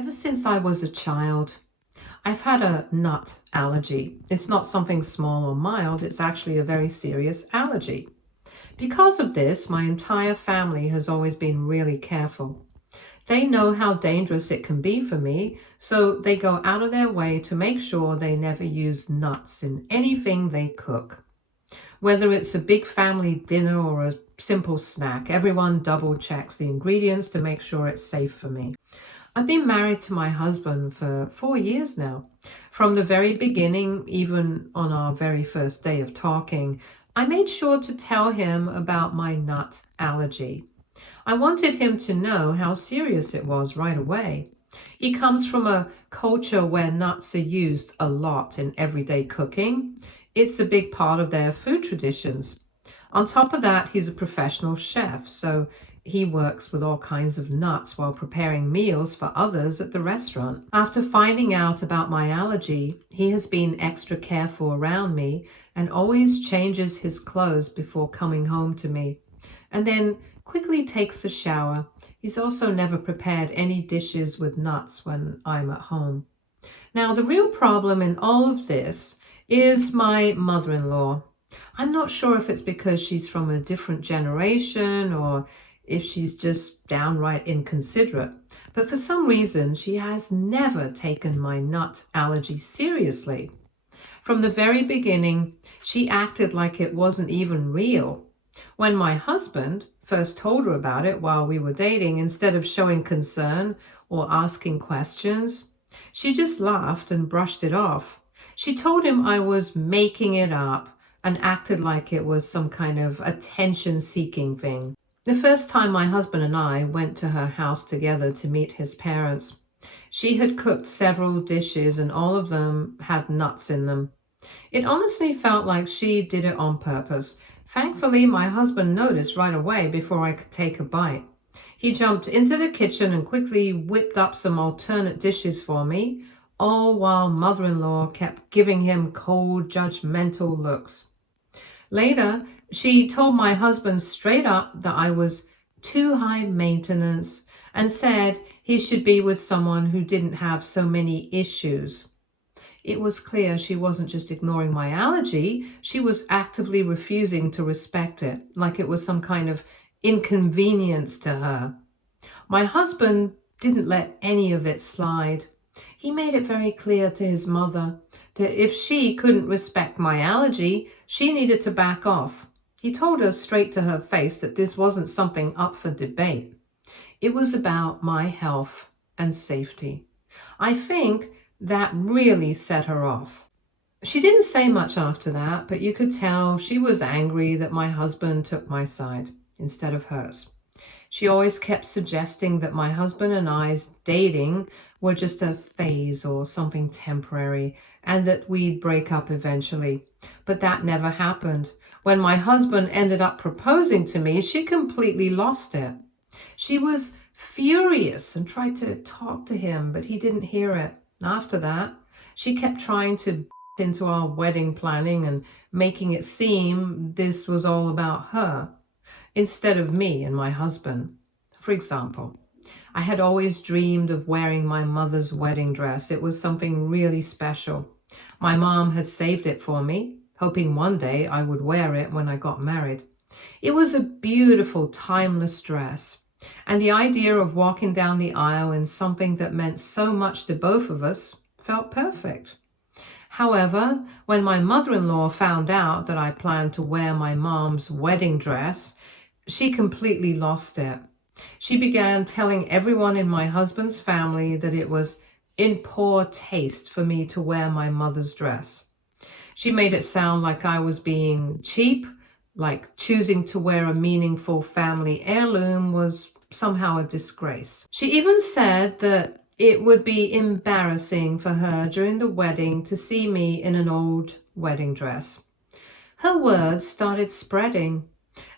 Ever since I was a child, I've had a nut allergy. It's not something small or mild, it's actually a very serious allergy. Because of this, my entire family has always been really careful. They know how dangerous it can be for me, so they go out of their way to make sure they never use nuts in anything they cook. Whether it's a big family dinner or a simple snack, everyone double checks the ingredients to make sure it's safe for me. I've been married to my husband for 4 years now. From the very beginning, even on our very first day of talking, I made sure to tell him about my nut allergy. I wanted him to know how serious it was right away. He comes from a culture where nuts are used a lot in everyday cooking. It's a big part of their food traditions. On top of that, he's a professional chef, so he works with all kinds of nuts while preparing meals for others at the restaurant. After finding out about my allergy, he has been extra careful around me and always changes his clothes before coming home to me, and then quickly takes a shower. He's also never prepared any dishes with nuts when I'm at home. Now, the real problem in all of this is my mother-in-law. I'm not sure if it's because she's from a different generation or if she's just downright inconsiderate, but for some reason she has never taken my nut allergy seriously. From the very beginning, she acted like it wasn't even real. When my husband first told her about it while we were dating, instead of showing concern or asking questions, she just laughed and brushed it off. She told him I was making it up and acted like it was some kind of attention-seeking thing. The first time my husband and I went to her house together to meet his parents, she had cooked several dishes and all of them had nuts in them. It honestly felt like she did it on purpose. Thankfully, my husband noticed right away before I could take a bite. He jumped into the kitchen and quickly whipped up some alternate dishes for me, all while mother-in-law kept giving him cold, judgmental looks. Later, she told my husband straight up that I was too high maintenance and said he should be with someone who didn't have so many issues. It was clear she wasn't just ignoring my allergy, she was actively refusing to respect it, like it was some kind of inconvenience to her. My husband didn't let any of it slide. He made it very clear to his mother that if she couldn't respect my allergy, she needed to back off. He told her straight to her face that this wasn't something up for debate. It was about my health and safety. I think that really set her off. She didn't say much after that, but you could tell she was angry that my husband took my side instead of hers. She always kept suggesting that my husband and I's dating were just a phase or something temporary and that we'd break up eventually. But that never happened. When my husband ended up proposing to me, she completely lost it. She was furious and tried to talk to him, but he didn't hear it. After that, she kept trying to into our wedding planning and making it seem this was all about her instead of me and my husband. For example, I had always dreamed of wearing my mother's wedding dress. It was something really special. My mom had saved it for me, hoping one day I would wear it when I got married. It was a beautiful, timeless dress, and the idea of walking down the aisle in something that meant so much to both of us felt perfect. However, when my mother-in-law found out that I planned to wear my mom's wedding dress, she completely lost it. She began telling everyone in my husband's family that it was in poor taste for me to wear my mother's dress. She made it sound like I was being cheap, like choosing to wear a meaningful family heirloom was somehow a disgrace. She even said that it would be embarrassing for her during the wedding to see me in an old wedding dress. Her words started spreading,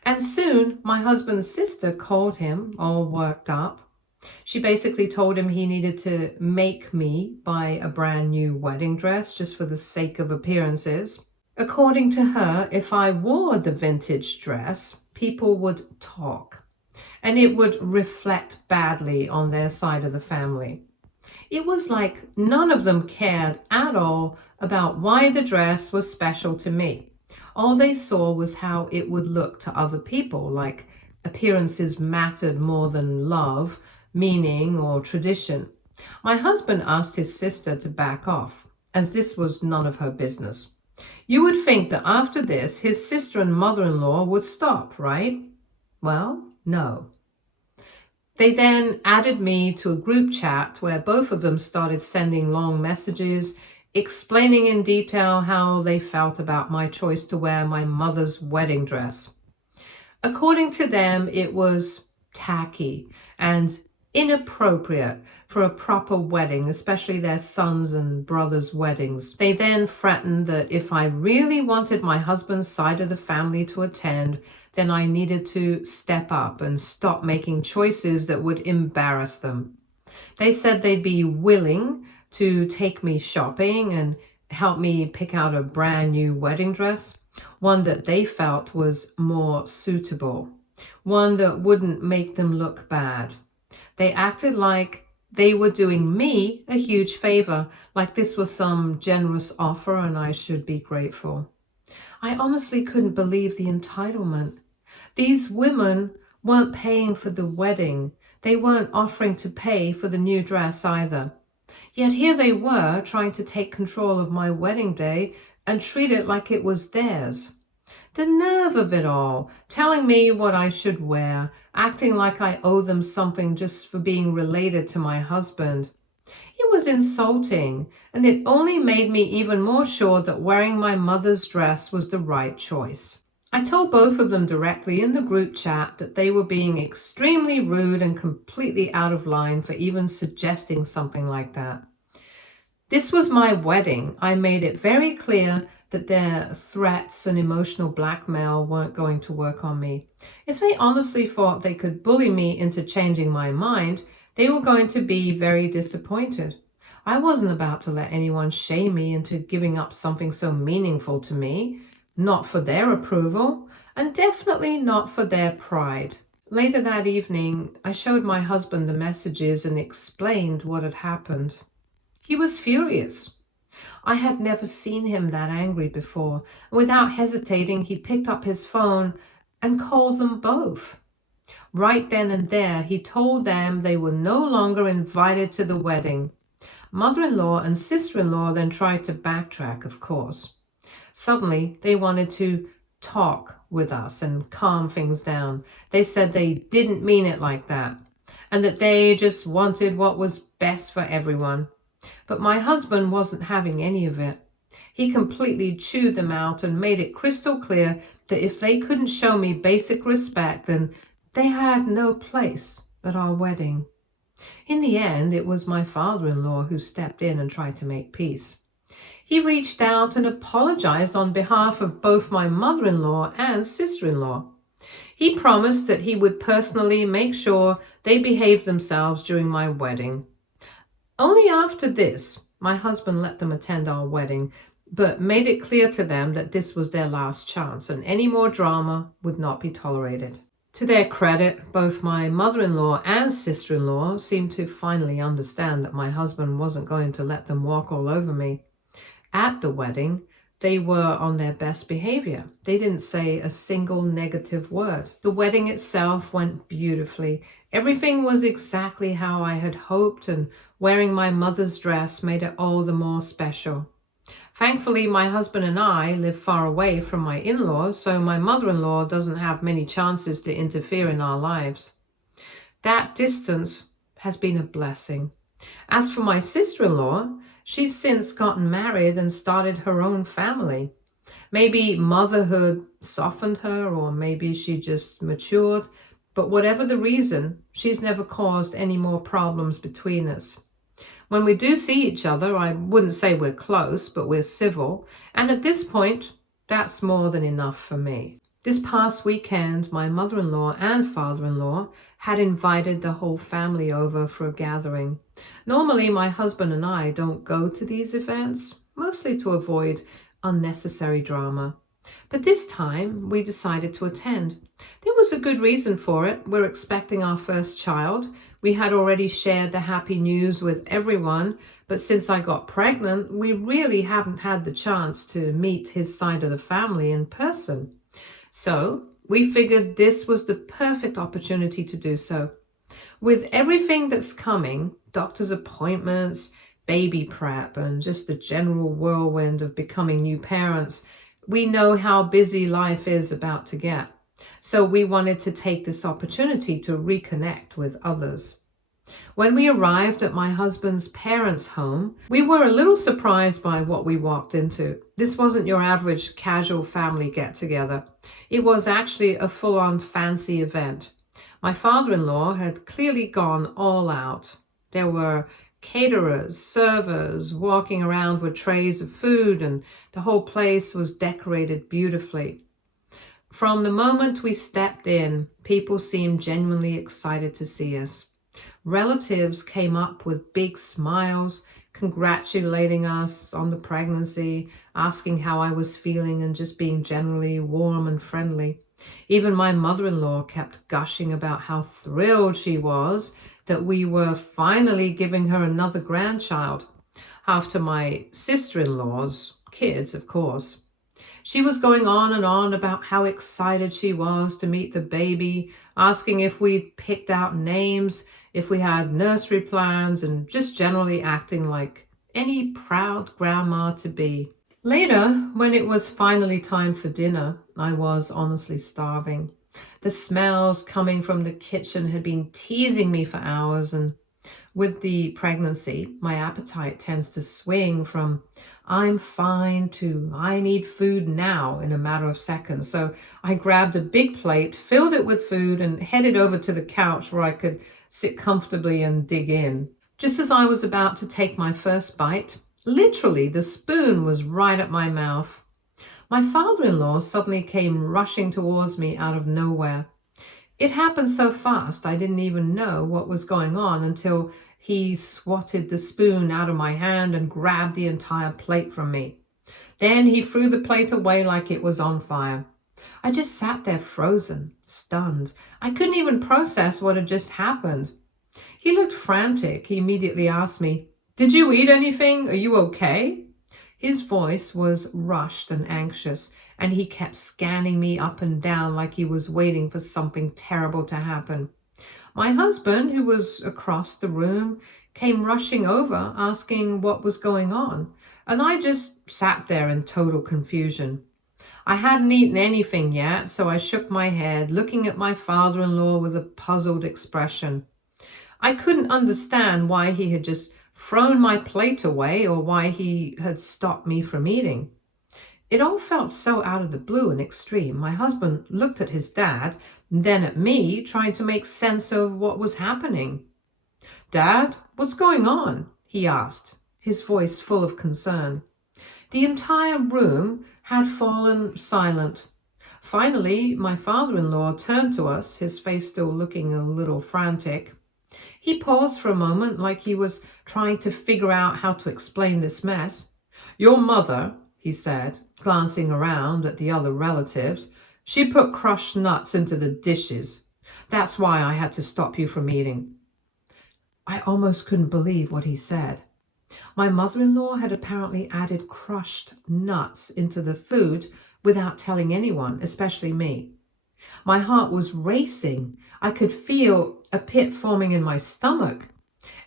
and soon my husband's sister called him, all worked up. She basically told him he needed to make me buy a brand new wedding dress just for the sake of appearances. According to her, if I wore the vintage dress, people would talk, and it would reflect badly on their side of the family. It was like none of them cared at all about why the dress was special to me. All they saw was how it would look to other people, like appearances mattered more than love, meaning, or tradition. My husband asked his sister to back off, as this was none of her business. You would think that after this, his sister and mother-in-law would stop, right? Well, no. They then added me to a group chat where both of them started sending long messages explaining in detail how they felt about my choice to wear my mother's wedding dress. According to them, it was tacky and inappropriate for a proper wedding, especially their sons' and brothers' weddings. They then threatened that if I really wanted my husband's side of the family to attend, then I needed to step up and stop making choices that would embarrass them. They said they'd be willing to take me shopping and help me pick out a brand new wedding dress, one that they felt was more suitable, one that wouldn't make them look bad. They acted like they were doing me a huge favor, like this was some generous offer and I should be grateful. I honestly couldn't believe the entitlement. These women weren't paying for the wedding. They weren't offering to pay for the new dress either. Yet here they were trying to take control of my wedding day and treat it like it was theirs. The nerve of it all, telling me what I should wear, acting like I owe them something just for being related to my husband. It was insulting, and it only made me even more sure that wearing my mother's dress was the right choice. I told both of them directly in the group chat that they were being extremely rude and completely out of line for even suggesting something like that. This was my wedding. I made it very clear that their threats and emotional blackmail weren't going to work on me. If they honestly thought they could bully me into changing my mind, they were going to be very disappointed. I wasn't about to let anyone shame me into giving up something so meaningful to me, not for their approval, and definitely not for their pride. Later that evening, I showed my husband the messages and explained what had happened. He was furious. I had never seen him that angry before. Without hesitating, he picked up his phone and called them both. Right then and there, he told them they were no longer invited to the wedding. Mother-in-law and sister-in-law then tried to backtrack, of course. Suddenly, they wanted to talk with us and calm things down. They said they didn't mean it like that, and that they just wanted what was best for everyone. But my husband wasn't having any of it. He completely chewed them out and made it crystal clear that if they couldn't show me basic respect, then they had no place at our wedding. In the end, it was my father-in-law who stepped in and tried to make peace. He reached out and apologized on behalf of both my mother-in-law and sister-in-law. He promised that he would personally make sure they behaved themselves during my wedding. Only after this, my husband let them attend our wedding, but made it clear to them that this was their last chance and any more drama would not be tolerated. To their credit, both my mother-in-law and sister-in-law seemed to finally understand that my husband wasn't going to let them walk all over me. At the wedding, they were on their best behavior. They didn't say a single negative word. The wedding itself went beautifully. Everything was exactly how I had hoped, and wearing my mother's dress made it all the more special. Thankfully, my husband and I live far away from my in-laws, so my mother-in-law doesn't have many chances to interfere in our lives. That distance has been a blessing. As for my sister-in-law, she's since gotten married and started her own family. Maybe motherhood softened her, or maybe she just matured, but whatever the reason, she's never caused any more problems between us. When we do see each other, I wouldn't say we're close, but we're civil, and at this point, that's more than enough for me. This past weekend, my mother-in-law and father-in-law had invited the whole family over for a gathering. Normally, my husband and I don't go to these events, mostly to avoid unnecessary drama. But this time we decided to attend. There was a good reason for it. We're expecting our first child. We had already shared the happy news with everyone, but since I got pregnant, we really haven't had the chance to meet his side of the family in person. So we figured this was the perfect opportunity to do so. With everything that's coming, doctor's appointments, baby prep, and just the general whirlwind of becoming new parents, we know how busy life is about to get. So we wanted to take this opportunity to reconnect with others. When we arrived at my husband's parents' home, we were a little surprised by what we walked into. This wasn't your average casual family get-together. It was actually a full-on fancy event. My father-in-law had clearly gone all out. There were caterers, servers walking around with trays of food, and the whole place was decorated beautifully. From the moment we stepped in, people seemed genuinely excited to see us. Relatives came up with big smiles, congratulating us on the pregnancy, asking how I was feeling, and just being generally warm and friendly. Even my mother-in-law kept gushing about how thrilled she was that we were finally giving her another grandchild, after my sister-in-law's kids, of course. She was going on and on about how excited she was to meet the baby, asking if we'd picked out names, if we had nursery plans, and just generally acting like any proud grandma to be. Later, when it was finally time for dinner, I was honestly starving. The smells coming from the kitchen had been teasing me for hours, and with the pregnancy, my appetite tends to swing from I'm fine to I need food now in a matter of seconds. So I grabbed a big plate, filled it with food, and headed over to the couch where I could sit comfortably and dig in. Just as I was about to take my first bite, literally the spoon was right at my mouth. My father-in-law suddenly came rushing towards me out of nowhere. It happened so fast I didn't even know what was going on until he swatted the spoon out of my hand and grabbed the entire plate from me. Then he threw the plate away like it was on fire. I just sat there frozen, stunned. I couldn't even process what had just happened. He looked frantic. He immediately asked me, "Did you eat anything? Are you okay?" His voice was rushed and anxious, and he kept scanning me up and down like he was waiting for something terrible to happen. My husband, who was across the room, came rushing over, asking what was going on, and I just sat there in total confusion. I hadn't eaten anything yet, so I shook my head, looking at my father-in-law with a puzzled expression. I couldn't understand why he had just thrown my plate away or why he had stopped me from eating. It all felt so out of the blue and extreme. My husband looked at his dad, then at me, trying to make sense of what was happening. "Dad, what's going on?" he asked, his voice full of concern. The entire room had fallen silent. Finally, my father-in-law turned to us, his face still looking a little frantic. He paused for a moment like he was trying to figure out how to explain this mess. "Your mother," he said, glancing around at the other relatives, "she put crushed nuts into the dishes. That's why I had to stop you from eating." I almost couldn't believe what he said. My mother-in-law had apparently added crushed nuts into the food without telling anyone, especially me. My heart was racing. I could feel a pit forming in my stomach.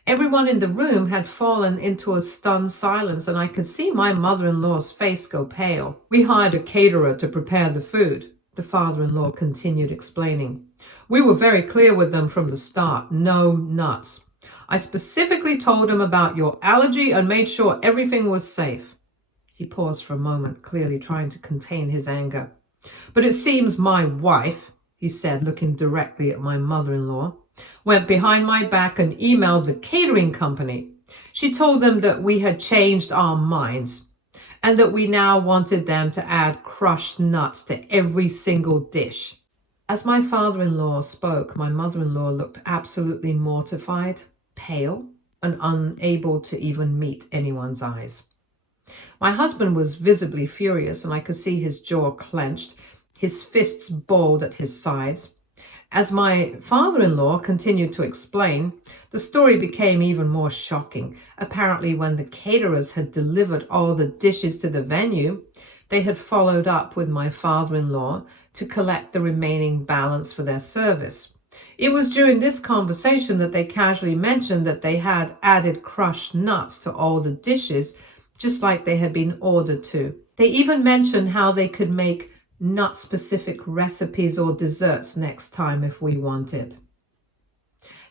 Everyone in the room had fallen into a stunned silence, and I could see my mother-in-law's face go pale. "We hired a caterer to prepare the food," the father-in-law continued explaining. "We were very clear with them from the start. No nuts. I specifically told him about your allergy and made sure everything was safe." He paused for a moment, clearly trying to contain his anger. "But it seems my wife," he said, looking directly at my mother-in-law, "went behind my back and emailed the catering company. She told them that we had changed our minds and that we now wanted them to add crushed nuts to every single dish." As my father-in-law spoke, my mother-in-law looked absolutely mortified, pale, and unable to even meet anyone's eyes. My husband was visibly furious, and I could see his jaw clenched, his fists balled at his sides. As my father-in-law continued to explain, the story became even more shocking. Apparently, when the caterers had delivered all the dishes to the venue, they had followed up with my father-in-law to collect the remaining balance for their service. It was during this conversation that they casually mentioned that they had added crushed nuts to all the dishes, just like they had been ordered to. They even mentioned how they could make nut-specific recipes or desserts next time if we wanted.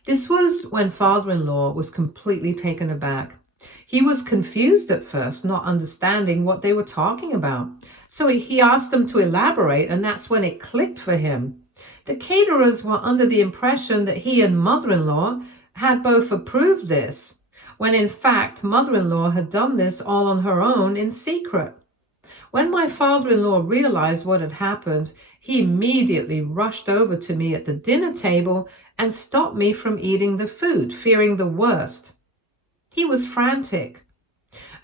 This was when father-in-law was completely taken aback. He was confused at first, not understanding what they were talking about. So he asked them to elaborate, and that's when it clicked for him. The caterers were under the impression that he and mother-in-law had both approved this, when in fact mother-in-law had done this all on her own in secret. When my father-in-law realized what had happened, he immediately rushed over to me at the dinner table and stopped me from eating the food, fearing the worst. He was frantic,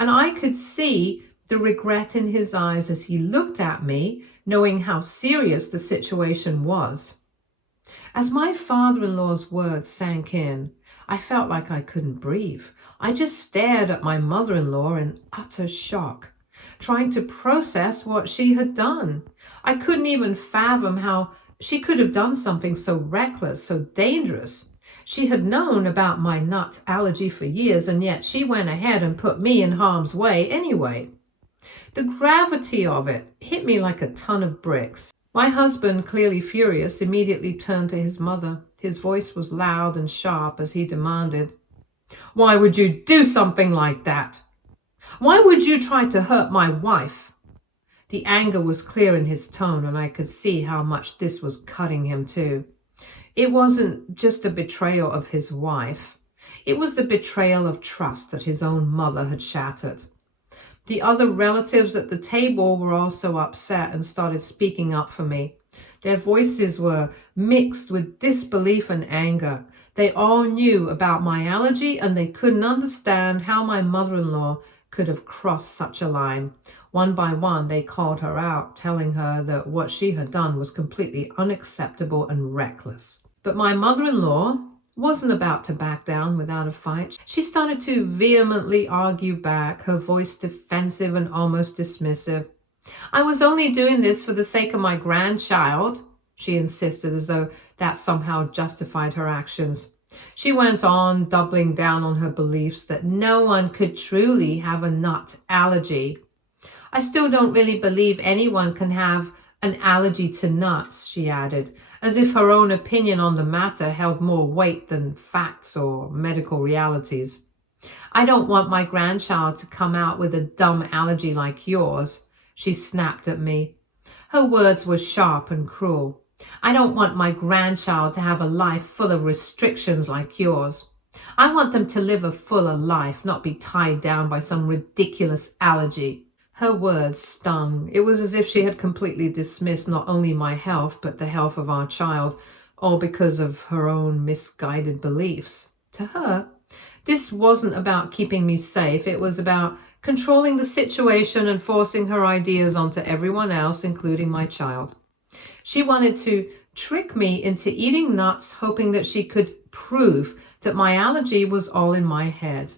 and I could see the regret in his eyes as he looked at me, knowing how serious the situation was. As my father-in-law's words sank in, I felt like I couldn't breathe. I just stared at my mother-in-law in utter shock, trying to process what she had done. I couldn't even fathom how she could have done something so reckless, so dangerous. She had known about my nut allergy for years, and yet she went ahead and put me in harm's way anyway. The gravity of it hit me like a ton of bricks. My husband, clearly furious, immediately turned to his mother. His voice was loud and sharp as he demanded, "Why would you do something like that? Why would you try to hurt my wife?" The anger was clear in his tone, and I could see how much this was cutting him too. It wasn't just a betrayal of his wife. It was the betrayal of trust that his own mother had shattered. The other relatives at the table were also upset and started speaking up for me. Their voices were mixed with disbelief and anger. They all knew about my allergy, and they couldn't understand how my mother-in-law could have crossed such a line. One by one, they called her out, telling her that what she had done was completely unacceptable and reckless. But my mother-in-law wasn't about to back down without a fight. She started to vehemently argue back, her voice defensive and almost dismissive. "I was only doing this for the sake of my grandchild," she insisted, as though that somehow justified her actions. She went on, doubling down on her beliefs that no one could truly have a nut allergy. "I still don't really believe anyone can have an allergy to nuts," she added, as if her own opinion on the matter held more weight than facts or medical realities. "I don't want my grandchild to come out with a dumb allergy like yours," she snapped at me. Her words were sharp and cruel. "I don't want my grandchild to have a life full of restrictions like yours. I want them to live a fuller life, not be tied down by some ridiculous allergy." Her words stung. It was as if she had completely dismissed not only my health, but the health of our child, all because of her own misguided beliefs. To her, this wasn't about keeping me safe. It was about controlling the situation and forcing her ideas onto everyone else, including my child. She wanted to trick me into eating nuts, hoping that she could prove that my allergy was all in my head.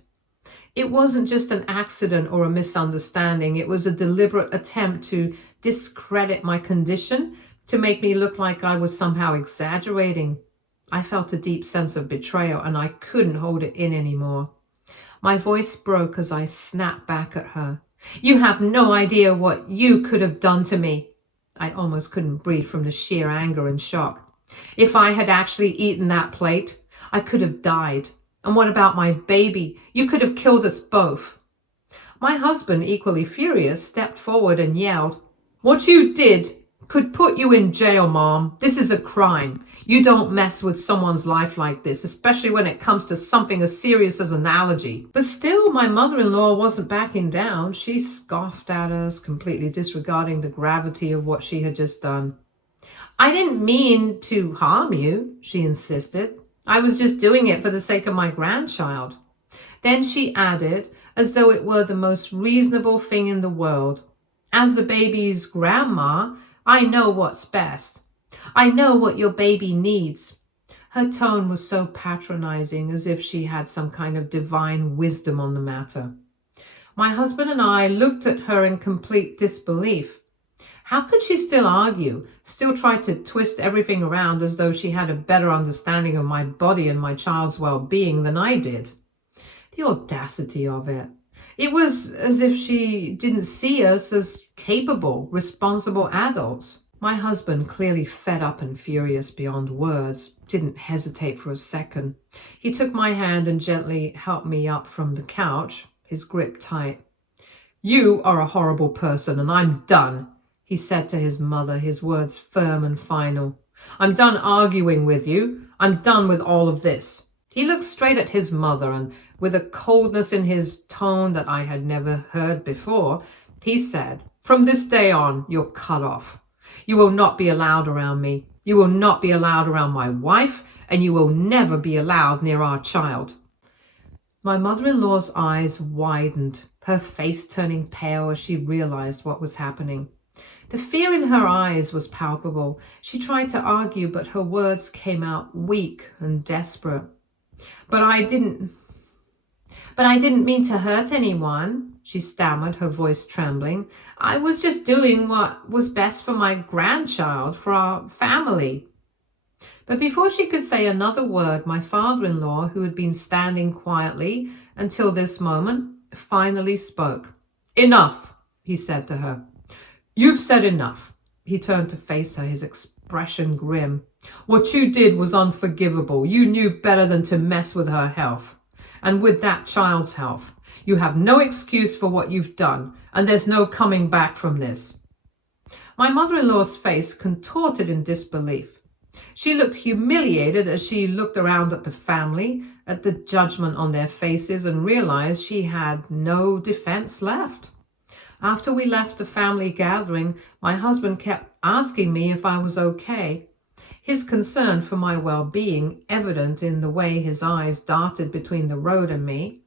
It wasn't just an accident or a misunderstanding. It was a deliberate attempt to discredit my condition, to make me look like I was somehow exaggerating. I felt a deep sense of betrayal, and I couldn't hold it in anymore. My voice broke as I snapped back at her. "You have no idea what you could have done to me." I almost couldn't breathe from the sheer anger and shock. "If I had actually eaten that plate, I could have died. And what about my baby? You could have killed us both." My husband, equally furious, stepped forward and yelled, "What you did could put you in jail, Mom. This is a crime. You don't mess with someone's life like this, especially when it comes to something as serious as an allergy." But still, my mother-in-law wasn't backing down. She scoffed at us, completely disregarding the gravity of what she had just done. "I didn't mean to harm you," she insisted. "I was just doing it for the sake of my grandchild." Then she added, as though it were the most reasonable thing in the world. As the baby's grandma, I know what's best. I know what your baby needs. Her tone was so patronizing, as if she had some kind of divine wisdom on the matter. My husband and I looked at her in complete disbelief. How could she still argue, still try to twist everything around as though she had a better understanding of my body and my child's well-being than I did? The audacity of it. It was as if she didn't see us as capable, responsible adults. My husband, clearly fed up and furious beyond words, didn't hesitate for a second. He took my hand and gently helped me up from the couch, his grip tight. "You are a horrible person, and I'm done," he said to his mother, his words firm and final. "I'm done arguing with you. I'm done with all of this." He looked straight at his mother, and with a coldness in his tone that I had never heard before, he said, "From this day on, you're cut off. You will not be allowed around me. You will not be allowed around my wife, and you will never be allowed near our child." My mother-in-law's eyes widened, her face turning pale as she realized what was happening. The fear in her eyes was palpable. She tried to argue, but her words came out weak and desperate. But I didn't mean to hurt anyone," she stammered, her voice trembling. "I was just doing what was best for my grandchild, for our family." But before she could say another word, my father-in-law, who had been standing quietly until this moment, finally spoke. "Enough," he said to her. "You've said enough." He turned to face her, his expression grim. "What you did was unforgivable. You knew better than to mess with her health, and with that child's health. You have no excuse for what you've done, and there's no coming back from this." My mother-in-law's face contorted in disbelief. She looked humiliated as she looked around at the family, at the judgment on their faces, and realized she had no defense left. After we left the family gathering, my husband kept asking me if I was okay, his concern for my well-being evident in the way his eyes darted between the road and me.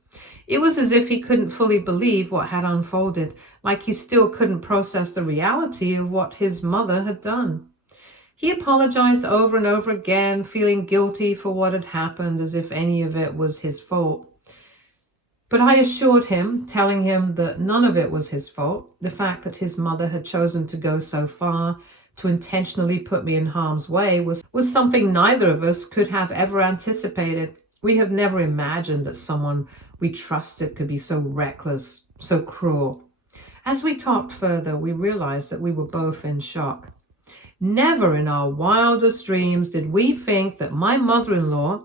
It was as if he couldn't fully believe what had unfolded, like he still couldn't process the reality of what his mother had done. He apologized over and over again, feeling guilty for what had happened, as if any of it was his fault. But I assured him, telling him that none of it was his fault. The fact that his mother had chosen to go so far, to intentionally put me in harm's way, was something neither of us could have ever anticipated. We have never imagined that someone we trusted could be so reckless, so cruel. As we talked further, we realized that we were both in shock. Never in our wildest dreams did we think that my mother-in-law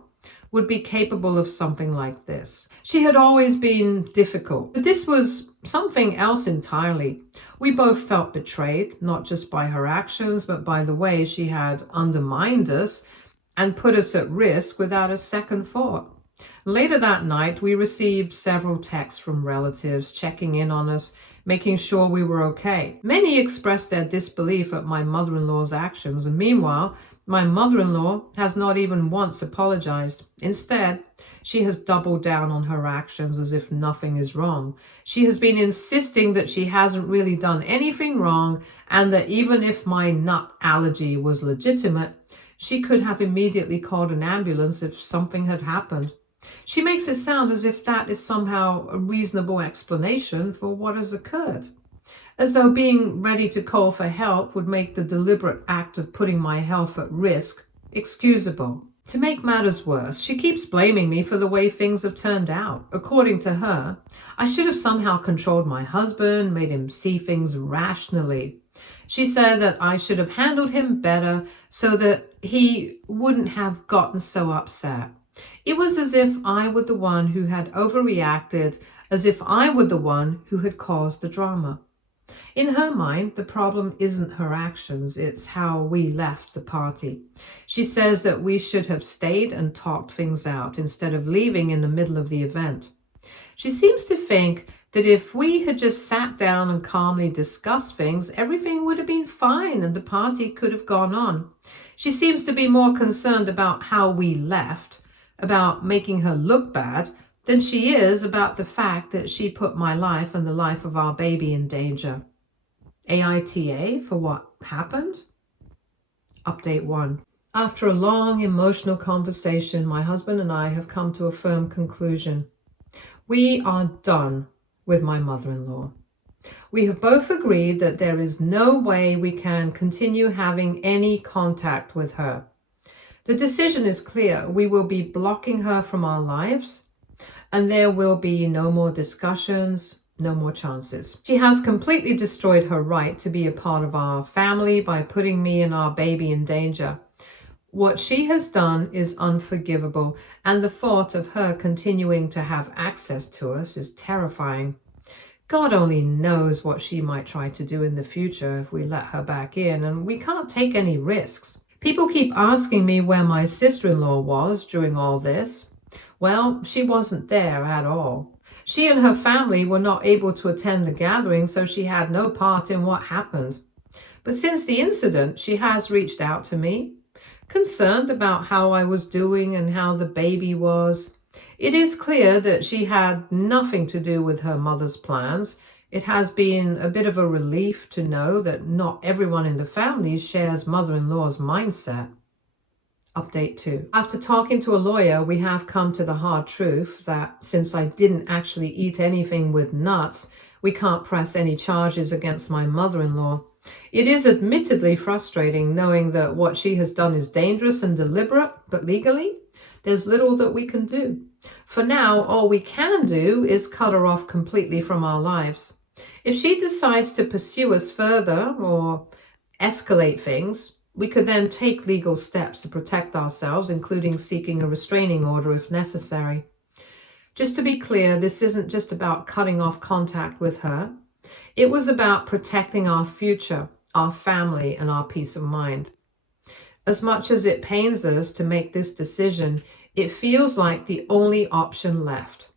would be capable of something like this. She had always been difficult, but this was something else entirely. We both felt betrayed, not just by her actions, but by the way she had undermined us and put us at risk without a second thought. Later that night, we received several texts from relatives checking in on us, making sure we were okay. Many expressed their disbelief at my mother-in-law's actions, and meanwhile, my mother-in-law has not even once apologized. Instead, she has doubled down on her actions as if nothing is wrong. She has been insisting that she hasn't really done anything wrong, and that even if my nut allergy was legitimate, she could have immediately called an ambulance if something had happened. She makes it sound as if that is somehow a reasonable explanation for what has occurred, as though being ready to call for help would make the deliberate act of putting my health at risk excusable. To make matters worse, she keeps blaming me for the way things have turned out. According to her, I should have somehow controlled my husband, made him see things rationally. She said that I should have handled him better so that he wouldn't have gotten so upset. It was as if I were the one who had overreacted, as if I were the one who had caused the drama. In her mind, the problem isn't her actions, it's how we left the party. She says that we should have stayed and talked things out instead of leaving in the middle of the event. She seems to think that if we had just sat down and calmly discussed things, everything would have been fine and the party could have gone on. She seems to be more concerned about how we left, about making her look bad, than she is about the fact that she put my life and the life of our baby in danger. AITA for what happened? Update 1. After a long emotional conversation, my husband and I have come to a firm conclusion. We are done with my mother-in-law. We have both agreed that there is no way we can continue having any contact with her. The decision is clear. We will be blocking her from our lives, and there will be no more discussions, no more chances. She has completely destroyed her right to be a part of our family by putting me and our baby in danger. What she has done is unforgivable, and the thought of her continuing to have access to us is terrifying. God only knows what she might try to do in the future if we let her back in, and we can't take any risks. People keep asking me where my sister-in-law was during all this. Well, she wasn't there at all. She and her family were not able to attend the gathering, so she had no part in what happened. But since the incident, she has reached out to me, concerned about how I was doing and how the baby was. It is clear that she had nothing to do with her mother's plans. It has been a bit of a relief to know that not everyone in the family shares mother-in-law's mindset. Update 2. After talking to a lawyer, we have come to the hard truth that since I didn't actually eat anything with nuts, we can't press any charges against my mother-in-law. It is admittedly frustrating knowing that what she has done is dangerous and deliberate, but legally, there's little that we can do. For now, all we can do is cut her off completely from our lives. If she decides to pursue us further or escalate things, we could then take legal steps to protect ourselves, including seeking a restraining order if necessary. Just to be clear, this isn't just about cutting off contact with her. It was about protecting our future, our family, and our peace of mind. As much as it pains us to make this decision, it feels like the only option left.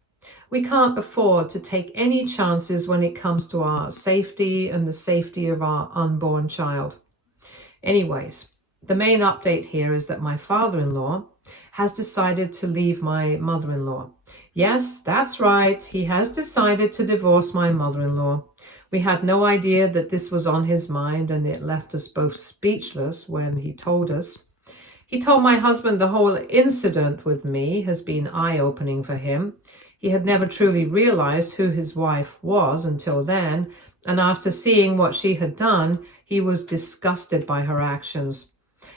We can't afford to take any chances when it comes to our safety and the safety of our unborn child. Anyways, the main update here is that my father-in-law has decided to leave my mother-in-law. Yes, that's right. He has decided to divorce my mother-in-law. We had no idea that this was on his mind, and it left us both speechless when he told us. He told my husband the whole incident with me has been eye-opening for him. He had never truly realized who his wife was until then, and after seeing what she had done, he was disgusted by her actions.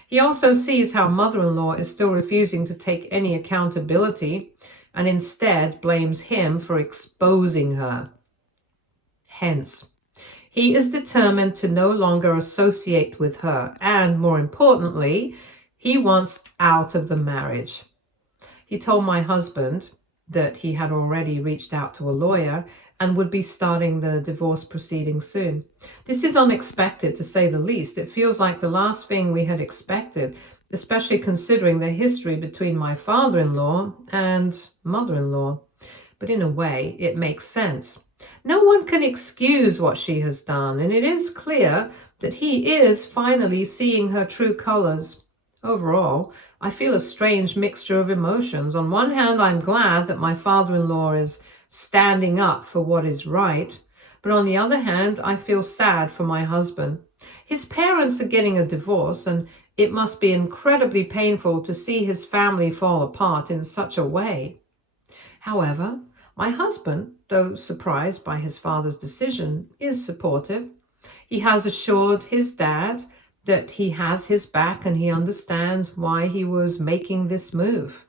He also sees how mother-in-law is still refusing to take any accountability and instead blames him for exposing her. Hence, he is determined to no longer associate with her, and more importantly, he wants out of the marriage. He told my husband that he had already reached out to a lawyer and would be starting the divorce proceedings soon. This is unexpected, to say the least. It feels like the last thing we had expected, especially considering the history between my father-in-law and mother-in-law. But in a way, it makes sense. No one can excuse what she has done, and it is clear that he is finally seeing her true colors. Overall, I feel a strange mixture of emotions. On one hand, I'm glad that my father-in-law is standing up for what is right, but on the other hand, I feel sad for my husband. His parents are getting a divorce, and it must be incredibly painful to see his family fall apart in such a way. However, my husband, though surprised by his father's decision, is supportive. He has assured his dad that he has his back and he understands why he was making this move.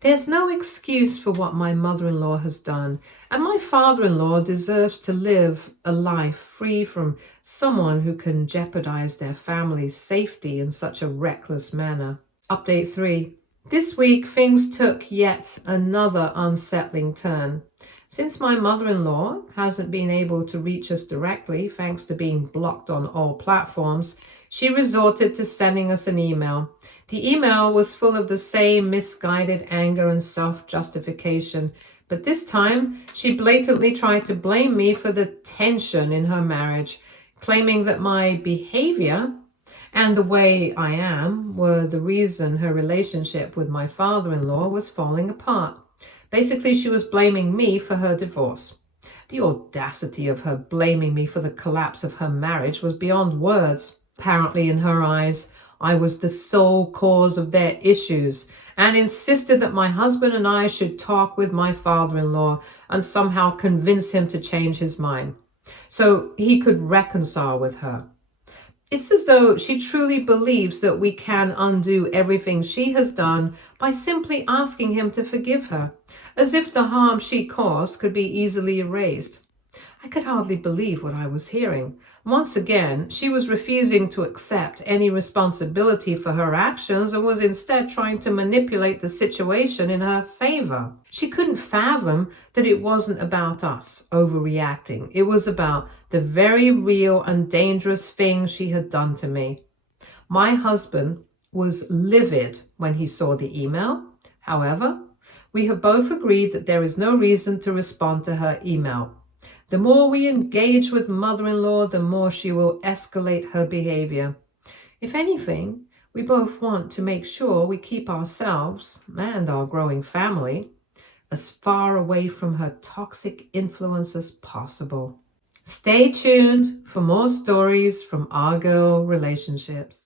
There's no excuse for what my mother-in-law has done, and my father-in-law deserves to live a life free from someone who can jeopardize their family's safety in such a reckless manner. Update 3. This week, things took yet another unsettling turn. Since my mother-in-law hasn't been able to reach us directly, thanks to being blocked on all platforms, she resorted to sending us an email. The email was full of the same misguided anger and self-justification, but this time she blatantly tried to blame me for the tension in her marriage, claiming that my behavior and the way I am were the reason her relationship with my father-in-law was falling apart. Basically, she was blaming me for her divorce. The audacity of her blaming me for the collapse of her marriage was beyond words. Apparently, in her eyes, I was the sole cause of their issues and insisted that my husband and I should talk with my father-in-law and somehow convince him to change his mind so he could reconcile with her. It's as though she truly believes that we can undo everything she has done by simply asking him to forgive her, as if the harm she caused could be easily erased. I could hardly believe what I was hearing. Once again, she was refusing to accept any responsibility for her actions and was instead trying to manipulate the situation in her favor. She couldn't fathom that it wasn't about us overreacting. It was about the very real and dangerous thing she had done to me. My husband was livid when he saw the email. However, we have both agreed that there is no reason to respond to her email. The more we engage with mother-in-law, the more she will escalate her behavior. If anything, we both want to make sure we keep ourselves and our growing family as far away from her toxic influence as possible. Stay tuned for more stories from our girl relationships.